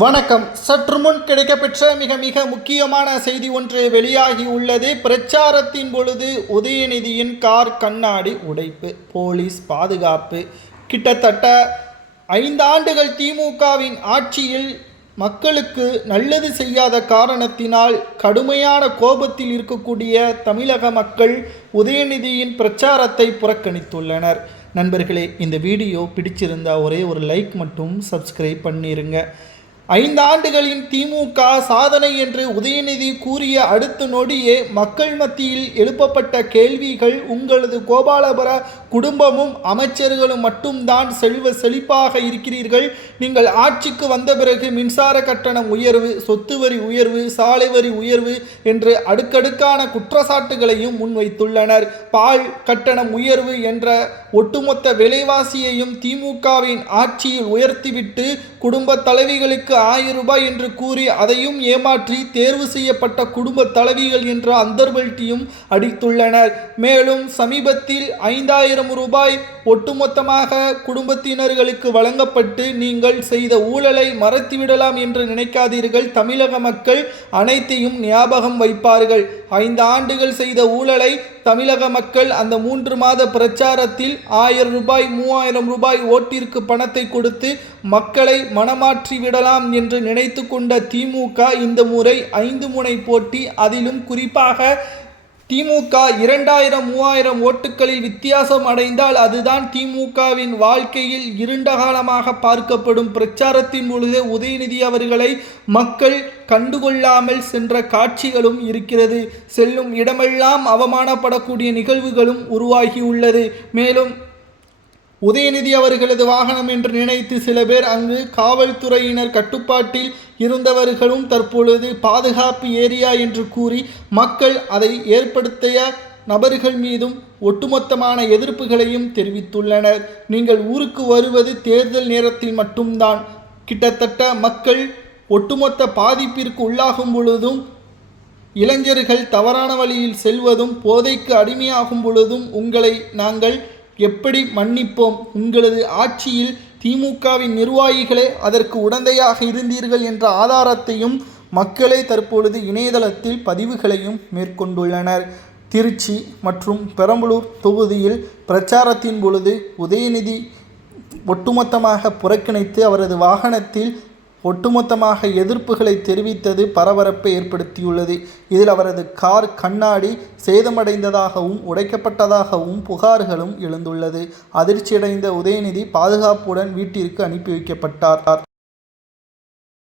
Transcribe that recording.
வணக்கம். சற்று முன் கிடைக்கப்பெற்ற மிக முக்கியமான செய்தி ஒன்று வெளியாகி உள்ளது. பிரச்சாரத்தின் பொழுது உதயநிதியின் கார் கண்ணாடி உடைப்பு, போலீஸ் பாதுகாப்பு. கிட்டத்தட்ட 5 ஆண்டுகள் திமுகவின் ஆட்சியில் மக்களுக்கு நல்லது செய்யாத காரணத்தினால் கடுமையான கோபத்தில் இருக்கக்கூடிய தமிழக மக்கள் உதயநிதியின் பிரச்சாரத்தை புறக்கணித்துள்ளனர். நண்பர்களே, இந்த வீடியோ பிடிச்சிருந்தா ஒரே ஒரு லைக் மட்டும் சப்ஸ்கிரைப் பண்ணிருங்க. 5 ஆண்டுகளின் திமுக சாதனை என்று உதயநிதி கூறிய அடுத்த நொடியே மக்கள் மத்தியில் எழுப்பப்பட்ட கேள்விகள், உங்களது கோபாலபுர குடும்பமும் அமைச்சர்களும் மட்டும்தான் செல்வ செழிப்பாக இருக்கிறீர்கள், நீங்கள் ஆட்சிக்கு வந்த பிறகு மின்சார கட்டணம் உயர்வு, சொத்து வரி உயர்வு, சாலை வரி உயர்வு என்று அடுக்கடுக்கான குற்றச்சாட்டுகளையும் முன்வைத்துள்ளனர். பால் கட்டணம் உயர்வு என்ற ஒட்டுமொத்த விலைவாசியையும் திமுகவின் ஆட்சியில் உயர்த்திவிட்டு குடும்ப தலைவிகளுக்கு 1000 ரூபாய் என்று கூறி அதையும் ஏமாற்றி தேர்வு செய்யப்பட்ட குடும்ப தலைவிகள் என்ற அந்தர்பல்ட்டியும் அடித்துள்ளனர். மேலும் சமீபத்தில் 5000 ரூபாய் ஒட்டுமொத்தமாக குடும்பத்தினர்களுக்கு வழங்கப்பட்டு நீங்கள் செய்த ஊழலை மறைத்துவிடலாம் என்று நினைக்காதீர்கள். தமிழக மக்கள் அனைத்தையும் ஞாபகம் வைப்பார்கள். 5 ஆண்டுகள் செய்த ஊழலை தமிழக மக்கள் அந்த 3 மாத பிரச்சாரத்தில் 1000 ரூபாய் 3000 ரூபாய் ஓட்டிற்கு பணத்தை கொடுத்து மக்களை மனமாற்றி விடலாம் என்று நினைத்து கொண்ட திமுக இந்த முறை 5 முனை போட்டி, அதிலும் குறிப்பாக திமுக 2000 3000 ஓட்டுகளில் வித்தியாசம் அடைந்தால் அதுதான் திமுகவின் வாழ்க்கையில் இருண்ட காலமாக பார்க்கப்படும். பிரச்சாரத்தின் பொழுது உதயநிதி அவர்களை மக்கள் கண்டுகொள்ளாமல் சென்ற காட்சிகளும் இருக்கிறது. செல்லும் இடமெல்லாம் அவமானப்படக்கூடிய நிகழ்வுகளும் உருவாகியுள்ளது. மேலும் உதயநிதி அவர்களது வாகனம் என்று நினைத்து சில பேர் அங்கு காவல்துறையினர் கட்டுப்பாட்டில் இருந்தவர்களும் தற்பொழுது பாதுகாப்பு ஏரியா என்று கூறி மக்கள் அதை ஏற்படுத்திய நபர்கள் மீதும் ஒட்டுமொத்தமான எதிர்ப்புகளையும் தெரிவித்துள்ளனர். நீங்கள் ஊருக்கு வருவது தேர்தல் நேரத்தில் மட்டும்தான். கிட்டத்தட்ட மக்கள் ஒட்டுமொத்த பாதிப்பிற்கு உள்ளாகும் பொழுதும், இளைஞர்கள் தவறான வழியில் செல்வதும், போதைக்கு அடிமையாகும் பொழுதும் உங்களை நாங்கள் எப்படி மன்னிப்போம்? உங்களது ஆட்சியில் திமுகவின் நிர்வாகிகளே அதற்கு உடந்தையாக இருந்தீர்கள் என்ற ஆதாரத்தையும் மக்களே தற்பொழுது இணையதளத்தில் பதிவுகளையும் மேற்கொண்டுள்ளனர். திருச்சி மற்றும் பெரம்பலூர் தொகுதியில் பிரச்சாரத்தின் பொழுது உதயநிதி ஒட்டுமொத்தமாக புறக்கணித்து அவரது வாகனத்தில் ஒட்டுமொத்தமாக எதிர்ப்புகளை தெரிவித்தது பரபரப்பை ஏற்படுத்தியுள்ளது. இதில் அவரது கார் கண்ணாடி சேதமடைந்ததாகவும் உடைக்கப்பட்டதாகவும் புகார்களும் எழுந்துள்ளது. அதிர்ச்சியடைந்த உதயநிதி பாதுகாப்புடன் வீட்டிற்கு அனுப்பி வைக்கப்பட்டார்.